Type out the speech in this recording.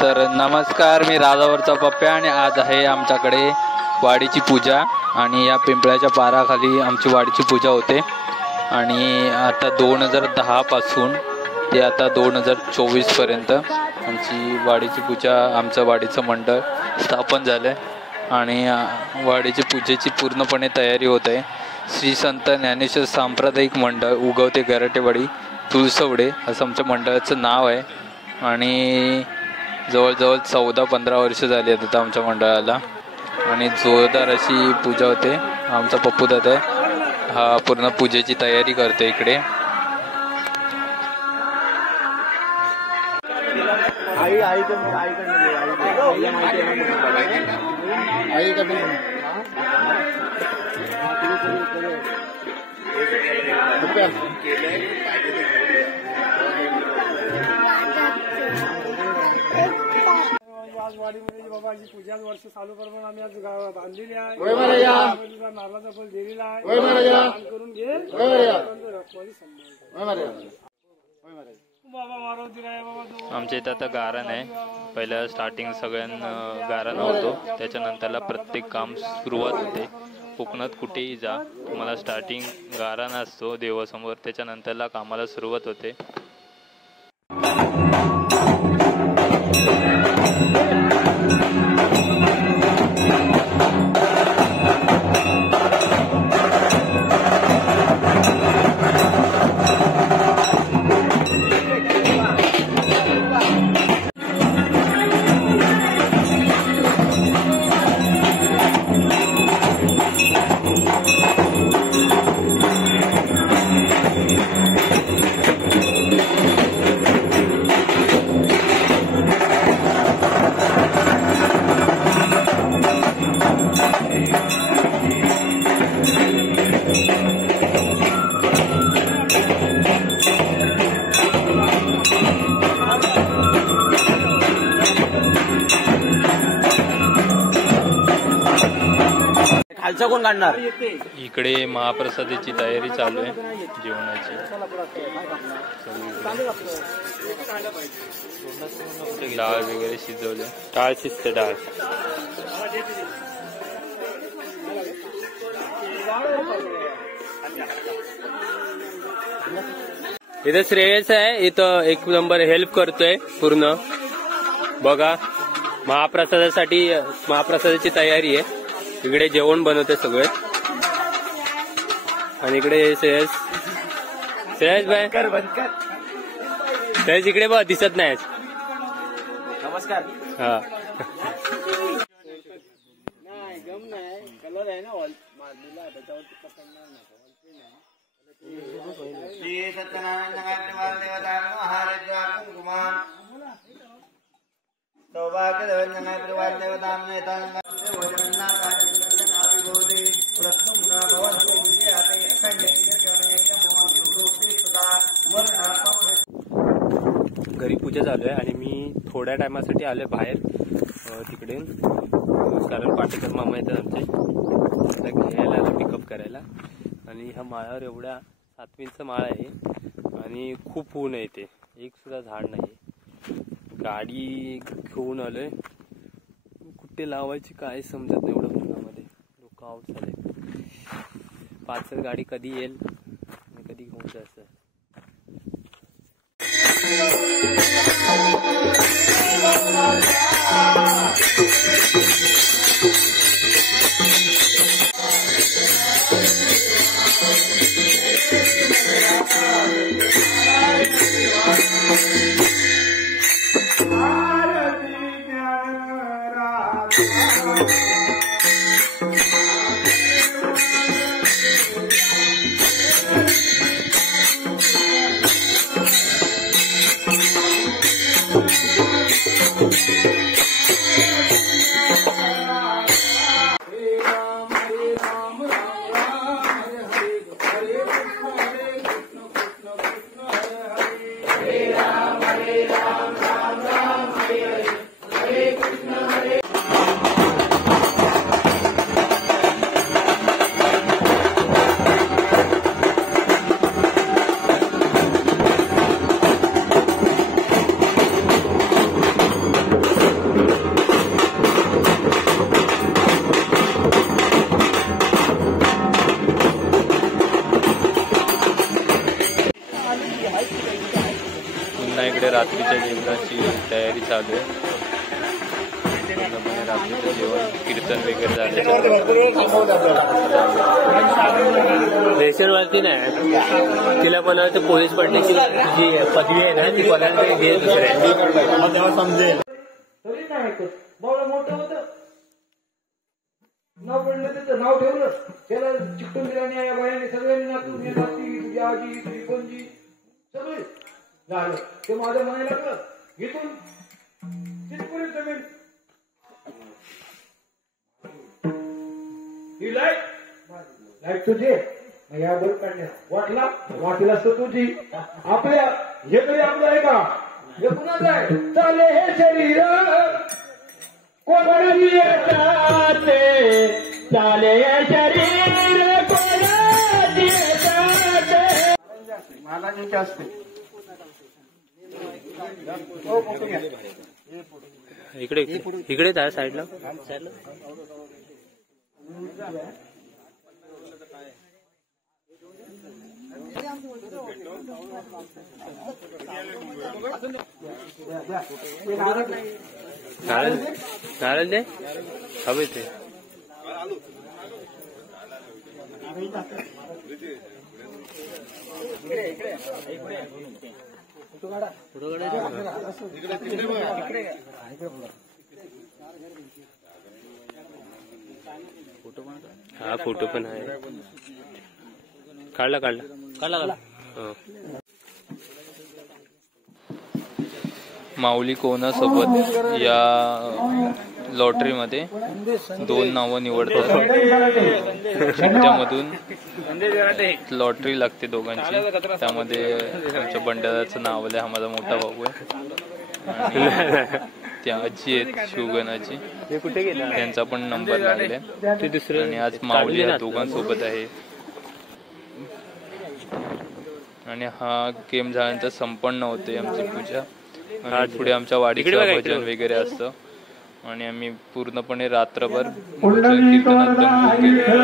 तर नमस्कार, मी राजावरचा पप्प्या आणि आज आहे आमच्याकडे वाडीची पूजा आणि या पिंपळाच्या पाराखाली आमची वाडीची पूजा होते आणि आता 2010 पासून ते आता 2024 पर्यंत आमची वाडीची पूजा, आमचं वाडीचं मंडळ स्थापन झालं आहे आणि वाडीची पूजेची पूर्णपणे तयारी होत आहे। श्री संत ज्ञानेश्वर सांप्रदायिक मंडळ उगवते गराटेवाडी तुळसवडे असं आमच्या मंडळाचं नाव आहे आणि जवळजवळ 14-15 वर्ष झाली आहेत आता आमच्या मंडळाला आणि जोरदार अशी पूजा होते। आमचा पप्पू दादा आहे, हा पूर्ण पूजेची तयारी करते इकडे। वाडीमध्ये बाबाची पूजा वर्ष चालू करून आम्ही आज बांधलेली आहे। नारळाचा फळ दिलेला आहे, करून घे। आमच्या इथं आता गारण आहे। पहिलं स्टार्टिंग सगळ्यांना गारण होतो, त्याच्यानंतरला प्रत्येक काम सुरुवात होते। कोकणात कुठेही जा तुम्हाला स्टार्टिंग गारण असतो देवासमोर, त्याच्यानंतरला कामाला सुरुवात होते। कोण काढणार? इकडे महाप्रसादाची तयारी चालू आहे जेवणाची। डाळ वगैरे शिजवले, डाळ शिजते डाळ। इथं श्रेयस आहे, इथं एक नंबर हेल्प करतोय पूर्ण। बघा महाप्रसादाची तयारी आहे। इकडे जेवण बनवते सगळे आणि इकडे श्रेयस भाई श्रेयस इकडे बघ, दिसत नाही। नमस्कार। हा कलर आहे ना मारलेला त्याच्यावरती पकडणार नाही। श्री सत्यनारायण घरी पूजा चालू आहे आणि मी थोड्या टायमासाठी आलोय बाहेर तिकडे, कारण पाटेकर मामा येतात आमचे घ्यायला पिकअप करायला। आणि ह्या माळावर एवढ्या 7 इंच माळ आहे आणि खूप ऊन आहे, ते एक सुद्धा झाड नाही। गाडी घेऊन आलोय, कुठे लावायची काय समजत नाही एवढं उन्हामध्ये, लोक आउट झाले। पार्सल गाडी कधी येईल कधी घेऊन जायचं। पुन्हा इकडे रात्रीच्या जेवणाची तयारी चालू आहे. पूर्णपणे रात्रीचं जेवण कीर्तन वगैरे झाले. रेशनवरती नाही तिला पण पोलीस पडण्याची जी पदवी आहे ना ती कोणाला तरी घे दुसऱ्यांनी तेव्हा समजेल. तरी काय ऐकत बावला मोठं होतं नाव पडलं त्याचं नाव ठेवलं त्याला चिकटून दिल्याने या बायाने सगळ्यांनी नातून नाती तुझी आजी तुझी पणजी सगळे झालं ते माझं म्हणायला लागलं इथून तिथपर्यंत जमीन ही लाईट तुझी या वर काढल्या वाटला असतो तुझी आपल्या हे तरी आपलं आहे का हे कुणाचं आहे चाले हे शरीर कोणाची येताते चाले हे शरीर कोणाची येताते मला जे असते इकडे इकडे त्या साईडला नारळ दे हवे ते हा फोटो पण आहे. काढला माऊली कोणासोबत या लॉटरीमध्ये 2 नावं निवडतात. चिठ्ठ्यामधून लॉटरी लागते दोघांची. त्यामध्ये आमच्या बंडाचं नाव आलंय. हा माझा मोठा भाऊ आहे. त्या आजी आहेत शिवगणाची त्यांचा पण नंबर लागलाय. आणि आज माऊली या दोघांसोबत आहे. आणि हा गेम झाल्यानंतर संपन्न होते आमची पूजा. आणि पुढे आमच्या वाडीचं भजन वगैरे असतं. आणि आम्ही पूर्णपणे रात्रभर भजन कीर्तनात दंग केलं.